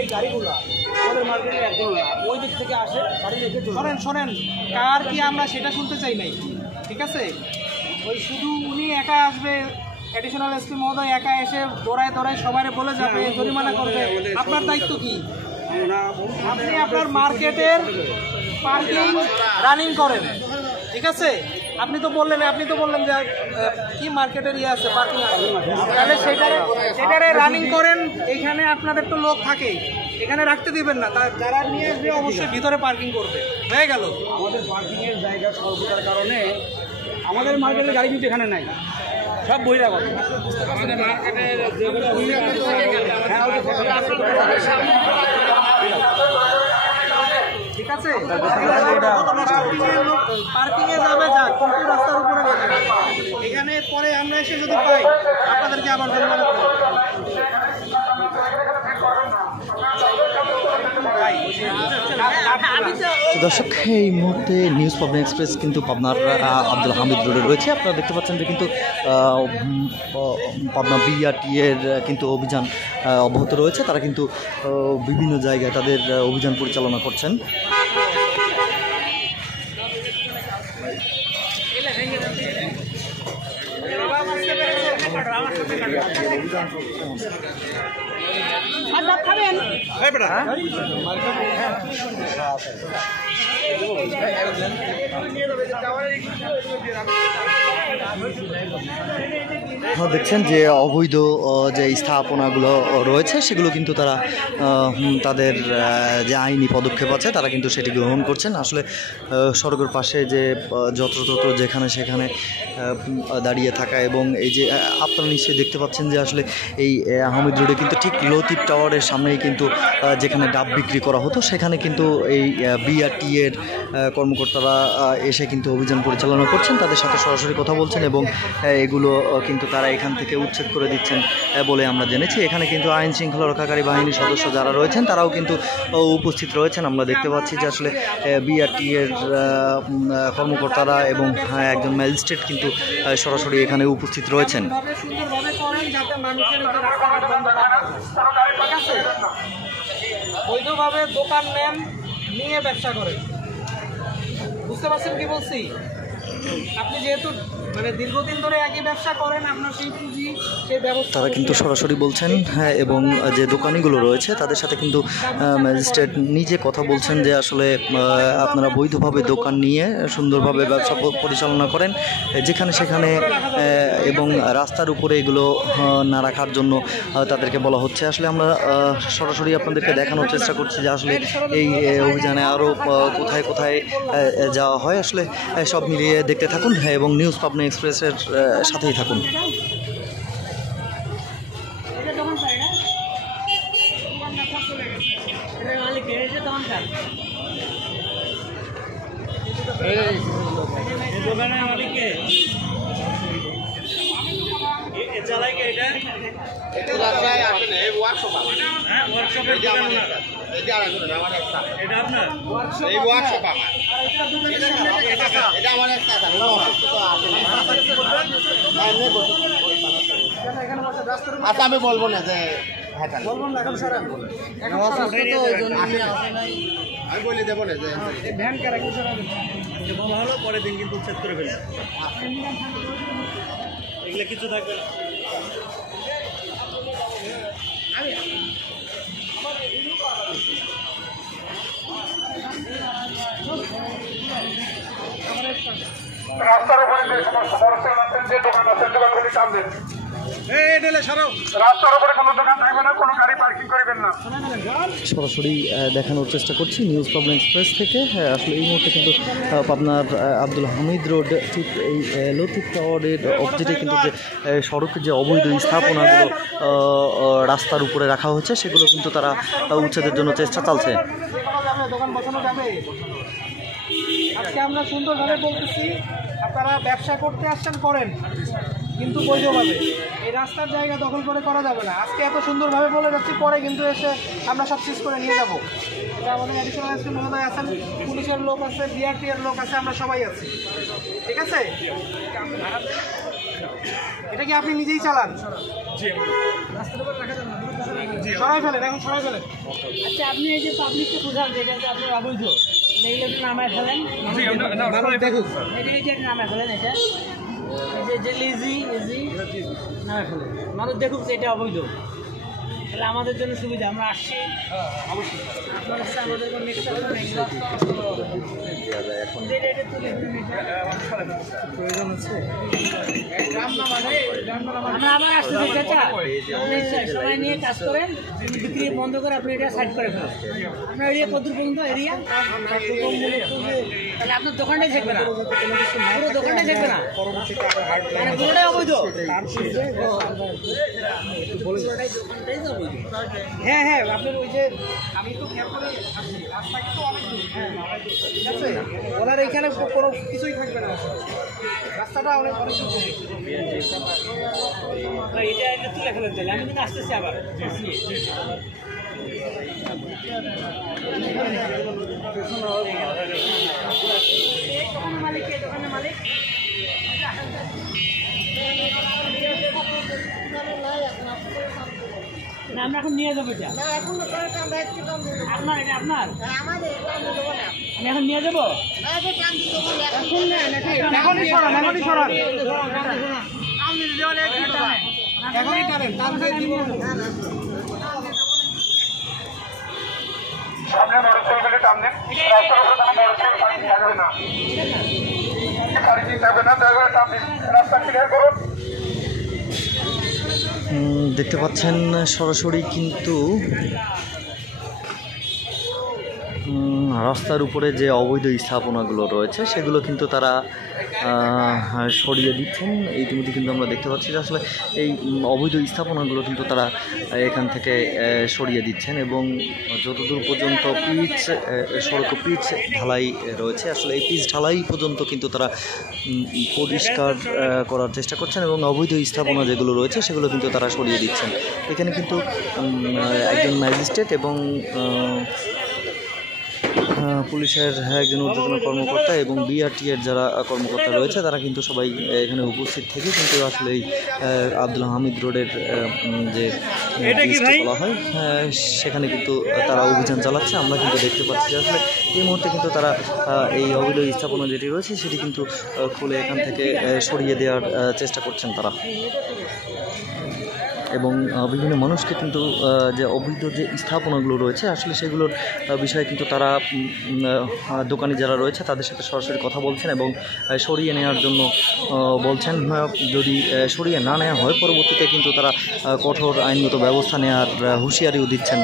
এই গাড়িগুলো আমাদের মার্কেটে একদম ওই দিক থেকে আসে গাড়ি রেখে শোনেন কার কি আমরা সেটা শুনতে চাই নাই, ঠিক আছে? ওই শুধু উনি একা আসবে, অ্যাডিশনাল এসপি মহোদয় একা এসে দৌড়ায় সবাই বলে যাবে, জরিমানা করবে। আপনার দায়িত্ব কি? আপনি আপনার মার্কেটের পার্কিং রানিং করেন, ঠিক আছে? আপনি তো বললেন যে কি মার্কেটের ইয়ে আছে, পার্কিং আছে, তাহলে সেটারে রানিং করেন। এইখানে আপনাদের তো লোক থাকেই, এখানে রাখতে দিবেন না। যারা নিয়ে আসবে অবশ্যই ভিতরে পার্কিং করবে। হয়ে গেল। আমাদের পার্কিংয়ের জায়গা স্বল্পতার কারণে আমাদের মার্কেটের গাড়ি কিন্তু এখানে নাই, সব বহিরাগত। ঠিক আছে, পার্কিংয়ে যাবে যাক, কিন্তু রাস্তার উপরে এখানে পরে আমরা এসে যদি পাই আপনাদেরকে আবার জরিমানা করব। দর্শক, এই মুহূর্তে নিউজ পাবনা এক্সপ্রেস কিন্তু পাবনার আব্দুল হামিদ রোডে রয়েছে। আপনারা দেখতে পাচ্ছেন যে কিন্তু পাবনা বিআরটি এর কিন্তু অভিযান অব্যাহত রয়েছে। তারা কিন্তু বিভিন্ন জায়গায় তাদের অভিযান পরিচালনা করছেন। দেখছেন যে অবৈধ যে স্থাপনাগুলো রয়েছে সেগুলো কিন্তু তারা তাদের যে আইনি পদক্ষেপ আছে তারা কিন্তু সেটি গ্রহণ করছেন। আসলে সড়কের পাশে যে যত্রতত্র যেখানে সেখানে দাঁড়িয়ে থাকা, এবং এই যে আপনারা নিশ্চয়ই দেখতে পাচ্ছেন যে আসলে এই হামিদ রোডে কিন্তু ঠিক লতিফ টাওয়ারের সামনেই কিন্তু যেখানে ডাব বিক্রি করা হতো সেখানে কিন্তু এই বিআরটি এর কর্মকর্তারা এসে কিন্তু অভিযান পরিচালনা করছেন, তাদের সাথে সরাসরি কথা বলছেন এবং এগুলো কিন্তু তারা এখান থেকে উচ্ছেদ করে দিচ্ছেন বলে আমরা জেনেছি। এখানে কিন্তু আইন শৃঙ্খলা রক্ষাকারী বাহিনীর সদস্য যারা রয়েছেন তারাও কিন্তু উপস্থিত রয়েছেন। আমরা দেখতে পাচ্ছি যে আসলে বিআরটি এর কর্মকর্তারা এবং একজন ম্যাজিস্ট্রেট কিন্তু সরাসরি এখানে উপস্থিত রয়েছেন। বৈধভাবে দোকান নেন, নিয়ে ব্যবসা করেন, বুঝতে পারছেন কি বলছি? আপনি যেহেতু মানে দীর্ঘদিন ধরে একই ব্যবসা করেন, আপনার সেই পুঁজি সেই ব্যবস্থা তারা কিন্তু সরাসরি বলছেন। হ্যাঁ, এবং যে দোকানিগুলো রয়েছে তাদের সাথে কিন্তু ম্যাজিস্ট্রেট নিজে কথা বলছেন যে আসলে আপনারা বৈধভাবে দোকান নিয়ে সুন্দরভাবে ব্যবসা পরিচালনা করেন যেখানে সেখানে, এবং রাস্তার উপরে এগুলো না রাখার জন্য তাদেরকে বলা হচ্ছে। আসলে আমরা সরাসরি আপনাদেরকে দেখানোর চেষ্টা করছি যে আসলে এই অভিযানে আরও কোথায় কোথায় যাওয়া হয়। আসলে সব মিলিয়ে দেখতে থাকুন এবং নিউজ পাবনা এক্সপ্রেসের সাথেই থাকুন। আচ্ছা, আমি বলবো না যে বলবেন না, এখন স্যার আমি বলে দেবো না যে ভ্যান ক্যারেক্টার বলা হলো পরের দিন কিন্তু উচ্ছেদ করে ফেলবে, এগুলো কিছু থাকবে না। রাস্তার উপরে যে সমস্ত বড় আছেন, যে দোকান আছে, দোকানগুলি টানবেন। রাস্তার উপরে কোনো দোকান থাকবে না, কোনো গাড়ি পার্কিং করবেন না। সরাসরি দেখানোর চেষ্টা করছি নিউজ পাবনা এক্সপ্রেস থেকে। আসলে এই মুহূর্তে কিন্তু পাবনার আব্দুল হামিদ রোড ঠিক এই লতিফ টাওয়ারের অপোজিটে কিন্তু যে সড়কের যে অবৈধ স্থাপনাগুলো রাস্তার উপরে রাখা হচ্ছে সেগুলো কিন্তু তারা উচ্ছেদের জন্য চেষ্টা চালছে। দোকান বসানো যাবে। আজকে আমরা সুন্দরভাবে বলতেছি, আপনারা ব্যবসা করতে আসছেন করেন, কিন্তু বৈধভাবে। এই রাস্তার জায়গা দখল করে করা যাবে না। আজকে এত সুন্দরভাবে বলে যাচ্ছি, পরে কিন্তু এসে আমরা সব শেষ করে নিয়ে যাবো। এটা আমাদের অ্যাডিশনাল এসপি মহোদয় আছেন, পুলিশের লোক আছে, বিআরটি এর লোক আছে, আমরা সবাই আছি, ঠিক আছে? এটা নাকি আপনি নিজেই চালান? সরাই ফেলেন, এখন সরাই ফেলেন। আচ্ছা, আপনি এই যে পাবলিককে বোঝান যে এটা যে আপনার অবৈধ, এইগুলো নামায় ফেলেন, দেখুন এটা নামায় ফেলেন, এটা যে ইজি নামায় ফেলেন, মানুষ দেখুক যে এটা অবৈধ, তাহলে আমাদের জন্য সুবিধা। আমরা আসছি, আপনার কাছে আমাদের কোনো নেক্সট প্রয়োজন আছে। আমরা আবার আসতেছি চাচা, সময় নিয়ে কাজ করেন, বিক্রি বন্ধ করে আপনি এটা সাইড করে ফেলেন। আপনার এরিয়া কত পর্যন্ত এরিয়া? তাহলে আপনার দোকানটাই থাকবে না, পুরো দোকানটাই থাকবে না, মানে পুরোটাই অবৈধ। হ্যাঁ হ্যাঁ, আপনার ওই যে আমি তো খেয়াল করে আসছি, রাস্তা কিন্তু অনেক দূর, ঠিক আছে? ওনার এইখানে কোনো কিছুই থাকবে না, রাস্তাটা অনেক দূর। এটা তুলে ফেলেন, তাহলে আমি কিন্তু আসতেছি আবার। মালিক, দোকানের মালিক না, আমরা এখন নিয়ে যাবো এটা। আপনার এটা আপনার, আমি এখন নিয়ে যাবো। এখনই সরান, এখনই সরান, এখনই টানেন, টান দিয়ে দিব। সামনে মোটরসাইকেলে টান দেন, রাস্তার উপরে কোনো মোটরসাইকেল পার্কিং থাকবে না, পার্কিং থাকবে না, দয়া করে টান দিন, রাস্তা ক্লিয়ার করুন। দেখতে পাচ্ছেন সরাসরি কিন্তু রাস্তার উপরে যে অবৈধ স্থাপনাগুলো রয়েছে সেগুলো কিন্তু তারা সরিয়ে দিচ্ছেন। ইতিমধ্যে কিন্তু আমরা দেখতে পাচ্ছি যে আসলে এই অবৈধ স্থাপনাগুলো কিন্তু তারা এখান থেকে সরিয়ে দিচ্ছেন এবং যতদূর পর্যন্ত সড়ক পিচ ঢালাই রয়েছে, আসলে এই পিচ ঢালাই পর্যন্ত কিন্তু তারা পরিষ্কার করার চেষ্টা করছেন এবং অবৈধ স্থাপনা যেগুলো রয়েছে সেগুলো কিন্তু তারা সরিয়ে দিচ্ছেন। এখানে কিন্তু একজন ম্যাজিস্ট্রেট এবং পুলিশের একজন ঊর্ধ্বতন কর্মকর্তা এবং বিআরটিএর যারা কর্মকর্তা রয়েছে তারা কিন্তু সবাই এখানে উপস্থিত থেকে কিন্তু আসলে এই আব্দুল হামিদ রোডের যে বলা হয় সেখানে কিন্তু তারা অভিযান চালাচ্ছে। আমরা কিন্তু দেখতে পাচ্ছি যে আসলে এই মুহূর্তে কিন্তু তারা এই অবৈধ স্থাপনা যেটি রয়েছে সেটি কিন্তু খুলে এখান থেকে সরিয়ে দেওয়ার চেষ্টা করছেন তারা এবং বিভিন্ন মানুষকে কিন্তু যে অবৈধ যে স্থাপনাগুলো রয়েছে আসলে সেগুলোর বিষয়ে কিন্তু তারা দোকানি যারা রয়েছে তাদের সাথে সরাসরি কথা বলছেন এবং সরিয়ে নেওয়ার জন্য বলছেন। যদি সরিয়ে না নেওয়া হয় পরবর্তীতে কিন্তু তারা কঠোর আইনগত ব্যবস্থা নেওয়ার হুঁশিয়ারিও দিচ্ছেন।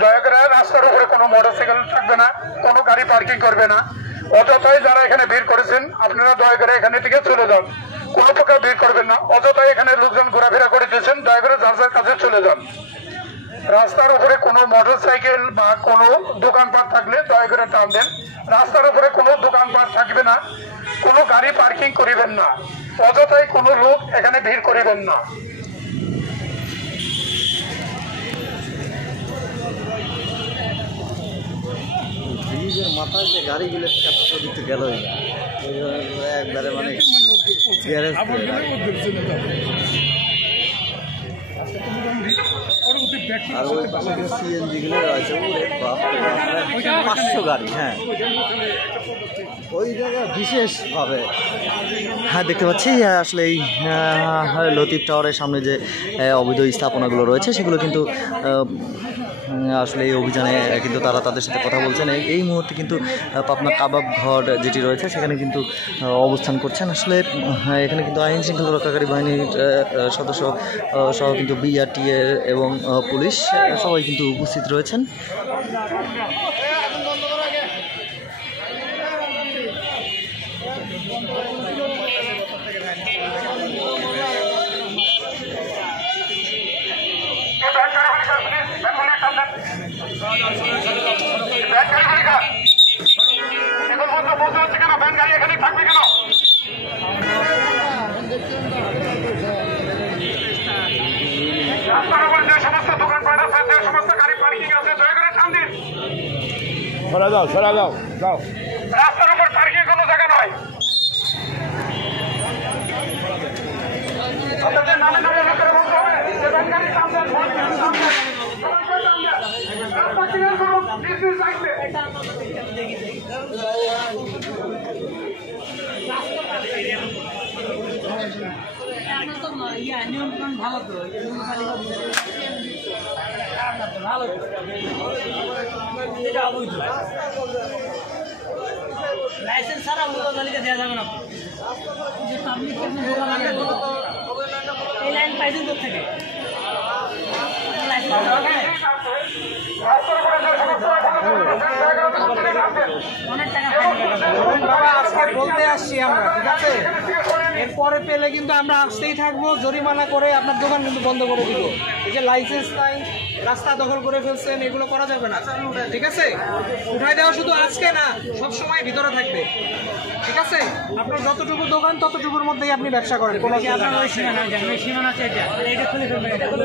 দয়া করে রাস্তার উপরে কোনো মোটরসাইকেল থাকবে না, কোনো গাড়ি পার্কিং করবে না। অযথাই যারা এখানে ভিড় করেছেন আপনারা দয়া করে এখানে থেকে চলে যান, কোনো প্রকার ভিড় করবেন না। অযথাই এখানে লোকজন ঘোরাফেরা করতেছেন, দয়া করে যার যার কাছে চলে যান। রাস্তার উপরে কোনো মোটরসাইকেল বা কোনো দোকানপাট থাকলে দয়া করে টান দেন। রাস্তার উপরে কোনো দোকানপাট থাকবে না, কোনো গাড়ি পার্কিং করিবেন না, অযথাই কোনো লোক এখানে ভিড় করিবেন না। ব্রিজের মাথায় যে গাড়িগুলো দিতে গেলই না, একবারে মানে গ্যারেজ আর ওই পাশে যে সিএনজিগুলো রয়েছে 500 গাড়ি। হ্যাঁ, ওই জায়গায় বিশেষভাবে দেখতে পাচ্ছি আসলে এই লতিফ টাওয়ারের সামনে যে অবৈধ স্থাপনাগুলো রয়েছে সেগুলো কিন্তু আসলে এই অভিযানে কিন্তু তারা তাদের সাথে কথা বলছেন। এই মুহূর্তে কিন্তু পাবনা কাবাব ঘর যেটি রয়েছে সেখানে কিন্তু অবস্থান করছেন। আসলে এখানে কিন্তু আইন শৃঙ্খলা রক্ষাকারী বাহিনীর সদস্য সহ কিন্তু বিআরটিএ এবং পুলিশ সবাই কিন্তু উপস্থিত রয়েছেন। ব্যাংকের ভ্যান গাড়ি খালি কার? এখন পর্যন্ত বলতে হচ্ছে কেন ভ্যান গাড়ি এখানে থাকবে কেন? রাস্তার উপরে যে সমস্ত দোকানপাট আছে, যে সমস্ত গাড়ি পার্কিং আছে, দয়া করে সামনে সরা যাও যাও। রাস্তার উপর পার্কিং কোনো জায়গা নয়। আপনাদের নামে নামে লোকেরা বলতে হবে যে ভ্যান গাড়ি সামনে, ভ্যান গাড়ি সামনে। রাস্তা ক্লিয়ার করুন, দিস ইজ সাইডে। আপনার তো নিয়ম কানুন ভালো তো ভালো এটা অবৈধ লাইসেন্স ছাড়া মোটর গাড়িকে দেওয়া যাবে না যে পাবলিক এই লাইন পাইছেন কোথা থেকে অনেক টাকা বাবা আজকে বলতে আসছি আমরা, ঠিক আছে? এরপরে পেলে কিন্তু আমরা আসতেই থাকবো, জরিমানা করে আপনার দোকান কিন্তু বন্ধ করে দিব। এই যে লাইসেন্স নাই, রাস্তা দখল করে ফেলছেন, এগুলো করা যাবে না, ঠিক আছে? উঠাই দেওয়া শুধু আজকে না, সব সময় ভিতরে থাকবে, ঠিক আছে? আপনার যতটুকু দোকান ততটুকুর মধ্যেই আপনি ব্যবসা করেন, কোনো আপনার ওই সীমানা সীমানা আছে এটা খুলে ফেলবেন, এটা খুলে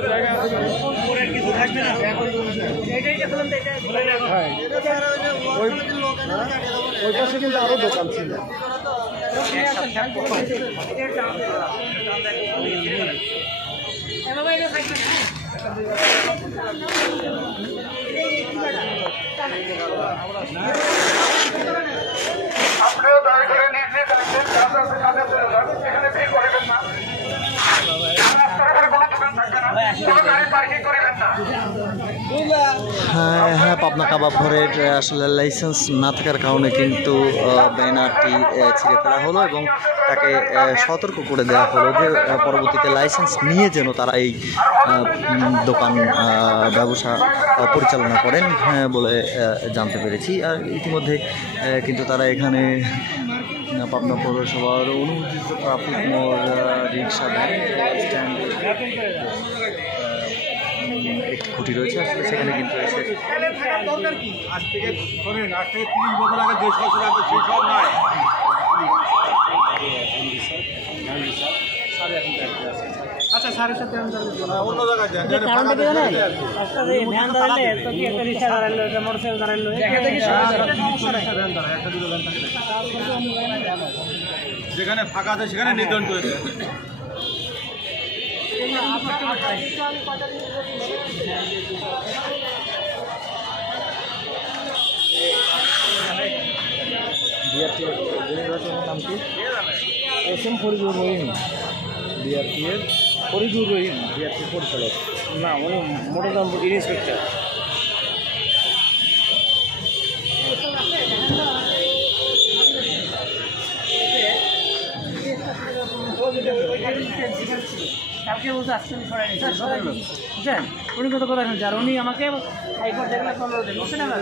কিছু থাকবে না এটা খুলেন তো এটা ওই পাশে কিন্তু আরো দোকান ছিল। আপনিও দয়া করে নিজ নিজ আসেন, কাজ আছে কাজে চলে যান, এখানে ভিড় করবেন না। রাস্তার উপরে কোনো দোকান থাকবে না, কোনো গাড়ি পার্কিং করবেন না। হ্যাঁ, পাবনা কাবাব ঘরের আসলে লাইসেন্স না থাকার কারণে কিন্তু ব্যানারটি ছিঁড়ে ফেলা হলো এবং তাকে সতর্ক করে দেওয়া হলো যে পরবর্তীতে লাইসেন্স নিয়ে যেন তারা এই দোকান ব্যবসা পরিচালনা করেন বলে জানতে পেরেছি। আর ইতিমধ্যে কিন্তু তারা এখানে পাবনা পৌরসভার অনুমোদিত ট্রাফিক মোড় রিক্সা ভ্যান স্ট্যান্ড একটি খুঁটি রয়েছে, আসলে সেখানে কিন্তু এসে আজ থেকে 30 বছর আগে যে সরকার আছে সেই সব নাই। আচ্ছা, 7:30 অন্য জায়গায় যায় কারণটা কি জানেন ভ্যান দাঁড়ালে তো কি একটা রিক্সা দাঁড়ালো একটা মোটরসাইকেল দাঁড়ালো যেখানে ফাঁকা আছে সেখানে নির্ধারণ করেছে। নাম কি? এস.এম. ফরিদুর রহিম, বিআরটি এর ফরিদুর রহিম, বিআরটি পরিচালক। না, উনি মোটর ইন্সপেক্টর। কালকে বলতে আসছেন বুঝছেন উনি কত কথা শুনছে আর উনি আমাকে হাইকোর্ট দেখলে 15 দিন বুঝছেন না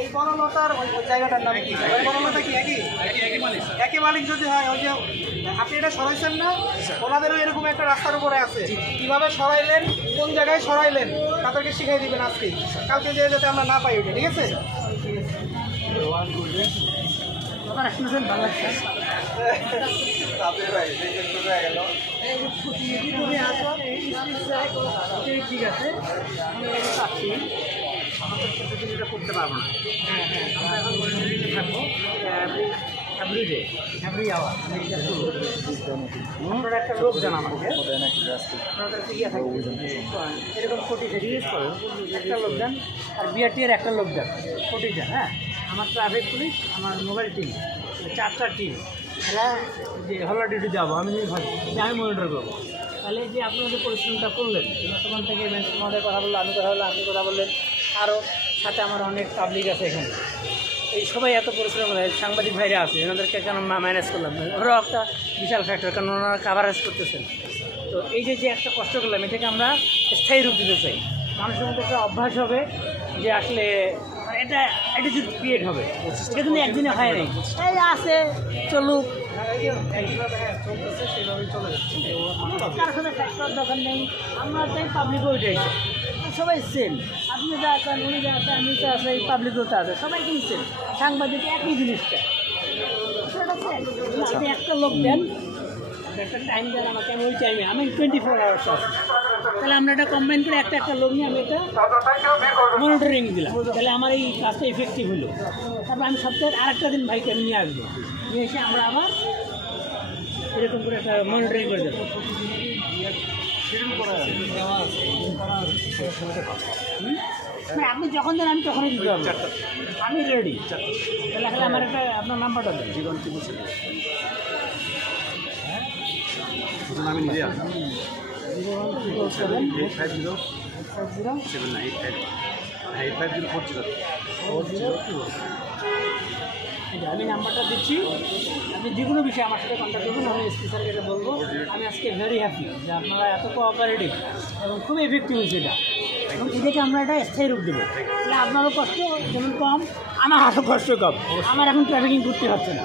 এই বড়লতার ওই জায়গাটার নাম কি? ওই বড়লতা কি একই মালিক যদি হয়, ওই যে আপনি এটা সরাইছেন না, ওনাদেরও এরকম একটা রাস্তার উপরে আছে, কিভাবে সরাইলেন, কোন জায়গায় সরাইলেন, তাদেরকে শিখাই দিবেন আজকে, কালকে যে যাতে আমরা না পাই ওইটা, ঠিক আছে? আমার শুনছেন বাংলা ঠিক আছে আমরা করতে পারবো না। আমরা এখন থাকবো এভরিডে এভরি আওয়ার আপনারা একটা লোক জানা আমাকে এরকম 40 একটা লোক দেন আর বিআরটির একটা লোক দেন 40 জন। হ্যাঁ, আমার ট্রাফিক পুলিশ, আমার মোবাইল টিম, 4টা টিম, এরা যে হলার ডিউটি যাবো আমি মনিটর করবো। তাহলে যে আপনারা যে পরিশ্রমটা করলেন তখন থেকে আমাদের কথা বললো, আমি কথা বললাম, আপনি কথা বললেন, আরও সাথে আমার অনেক পাবলিক আছে এখানে, এই সবাই এত পরিশ্রম করে, সাংবাদিক ভাইরা আছে, এনাদেরকে কেন ম্যানেজ করলাম, ওরাও একটা বিশাল ফ্যাক্টর, কারণ ওনারা কাভারেজ করতেছেন। তো এই যে একটা কষ্ট করলাম, এটাকে আমরা স্থায়ী রূপ দিতে চাই, মানুষের মধ্যে একটা অভ্যাস হবে যে আসলে একটা অ্যাটিটিউড ক্রিয়েট হবে, সেটা কিন্তু একদিনে হয় নাই। এই আছে চলুক, কারোর সাথে ট্যাক্সের দরকার নেই, আমরা চাই পাবলিকও ওইটাই চাই, সবাই সেম। আপনি যা আছেন, উনি যা আছেন, আমি যা আছে, এই পাবলিকও তা আছে, সবাই কিন্তু সেম। সাংবাদিক একই জিনিসটা, আপনি একটা লোক দেন, একটা টাইম দেন আমাকে, আমি ওই টাইমে আমি 24 আওয়ার্স আছি, তাহলে আমরা এটা কম্বাইন করে একটা লোক নিয়ে আমি এটা মনিটরিং দিলাম, তাহলে আমার এই কাজটা ইফেক্টিভ হলো। তারপর আমি সপ্তাহে আরেকটা দিন ভাইকে আমি নিয়ে আসবো, নিয়ে এসে আমরা আবার এরকম করে একটা মনিটরিং করে দেবো। মানে আপনি যখন দেন আমি তখনই দিতে পারবো, আমি রেডি। তাহলে এখন আমার একটা আপনার নাম্বারটা দেন। জীবন কি বলছেন? আমি নিজে আমি নাম্বারটা দিচ্ছি, আপনি যে কোনো বিষয়ে আমার সাথে কন্ট্যাক্ট করবেন, আমি এসপি স্যারকে বলবো। আমি আজকে ভেরি হ্যাপি যে আপনারা এত কোঅপারেটিভ এবং খুব এফেক্টিভ হয়েছে এটা, এবং এটাকে আমরা এটা স্থায়ী রূপ দেবো। তাহলে আপনারও কষ্ট যেমন কম, আমার আরও কষ্ট কম। আমার এখন ট্রাফিকিং করতে হচ্ছে না।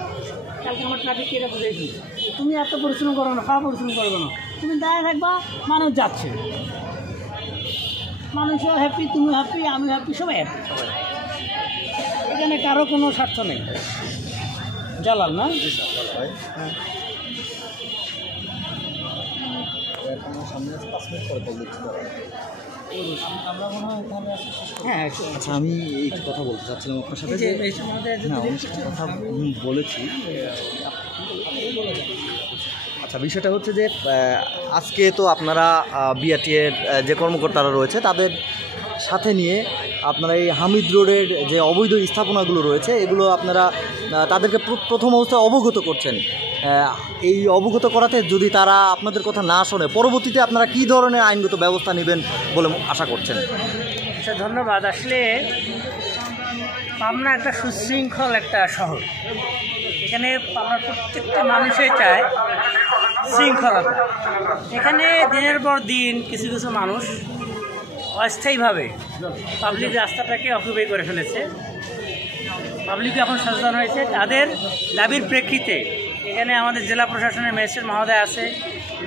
কালকে আমার ট্রাফিককে এটা বুঝেছি, তুমি এত পরিশ্রম করো না, খাওয়া পরিশ্রম করবো না, তুমি দাঁড়িয়ে থাকবা, মানুষ যাচ্ছে, মানুষও হ্যাপি, তুমি হ্যাপি, আমি হ্যাপি, সবাই হ্যাপি। এখানে কারো কোনো স্বার্থ নেই। জালাল না? হ্যাঁ। হ্যাঁ, আচ্ছা, আমি এই কথা বলতে চাচ্ছিলাম আপনার সাথে যে না, অনেক কথা বলেছি। আচ্ছা, বিষয়টা হচ্ছে যে আজকে তো আপনারা বিআরটিএর যে কর্মকর্তারা রয়েছে তাদের সাথে নিয়ে আপনারা এই হামিদ রোডের যে অবৈধ স্থাপনাগুলো রয়েছে এগুলো আপনারা তাদেরকে প্রথম অবস্থায় অবগত করছেন। এই অবগত করাতে যদি তারা আপনাদের কথা না শোনে, পরবর্তীতে আপনারা কী ধরনের আইনগত ব্যবস্থা নেবেন বলে আশা করছেন? আচ্ছা, ধন্যবাদ। আসলে পাবনা একটা সুশৃঙ্খল একটা শহর। এখানে পাবনার প্রত্যেকটা মানুষই চায় শৃঙ্খলতা। এখানে দিনের পর দিন কিছু কিছু মানুষ অস্থায়ীভাবে পাবলিক রাস্তাটাকে অকুপাই করে ফেলেছে। পাবলিক এখন সচেতন হয়েছে, তাদের দাবির প্রেক্ষিতে এখানে আমাদের জেলা প্রশাসনের ম্যাজিস্ট্রেট মহোদয় আছে,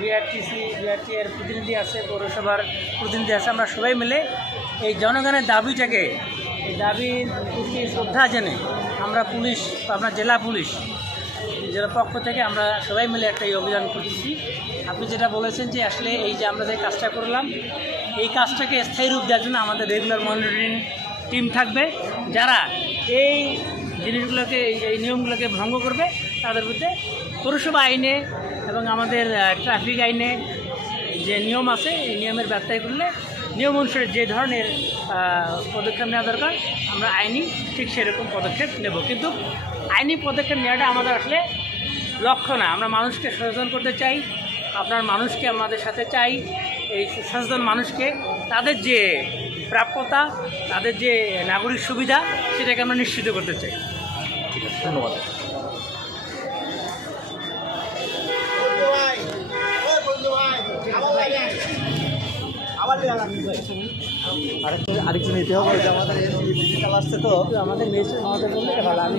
বিআরটিএর প্রতিনিধি আছে, পৌরসভার প্রতিনিধি আছে। আমরা সবাই মিলে এই জনগণের দাবিটাকে, এই দাবির প্রতি শ্রদ্ধা জেনে আমরা পুলিশ, আপনার জেলা পুলিশ, জেলার পক্ষ থেকে আমরা সবাই মিলে একটা এই অভিযান করতেছি। আপনি যেটা বলেছেন যে আসলে এই যে আমরা যে কাজটা করলাম, এই কাজটাকে স্থায়ী রূপ দেওয়ার জন্য আমাদের রেগুলার মনিটরিং টিম থাকবে, যারা এই জিনিসগুলোকে, এই নিয়মগুলোকে ভঙ্গ করবে তাদের বিরুদ্ধে পৌরসভা আইনে এবং আমাদের ট্রাফিক আইনে যে নিয়ম আছে এই নিয়মের ব্যত্যয় করলে নিয়ম অনুসারে যে ধরনের পদক্ষেপ নেওয়া দরকার আমরা আইনি ঠিক সেরকম পদক্ষেপ নেব। কিন্তু আইনি পদক্ষেপ নেওয়াটা আমাদের আসলে লক্ষ্য না। আমরা মানুষকে সচেতন করতে চাই, আপনার মানুষকে আমাদের সাথে চাই, এই সচেতন মানুষকে তাদের যে প্রাপ্যতা, তাদের যে নাগরিক সুবিধা সেটাকে আমরা নিশ্চিত করতে চাই। ঠিক আছে, ধন্যবাদ। আরেকটু নিতে হবে, আমাদের ডিজিটাল আসছে তো, আমাদের মেসেজ আমাদের বললে ভালো, আমি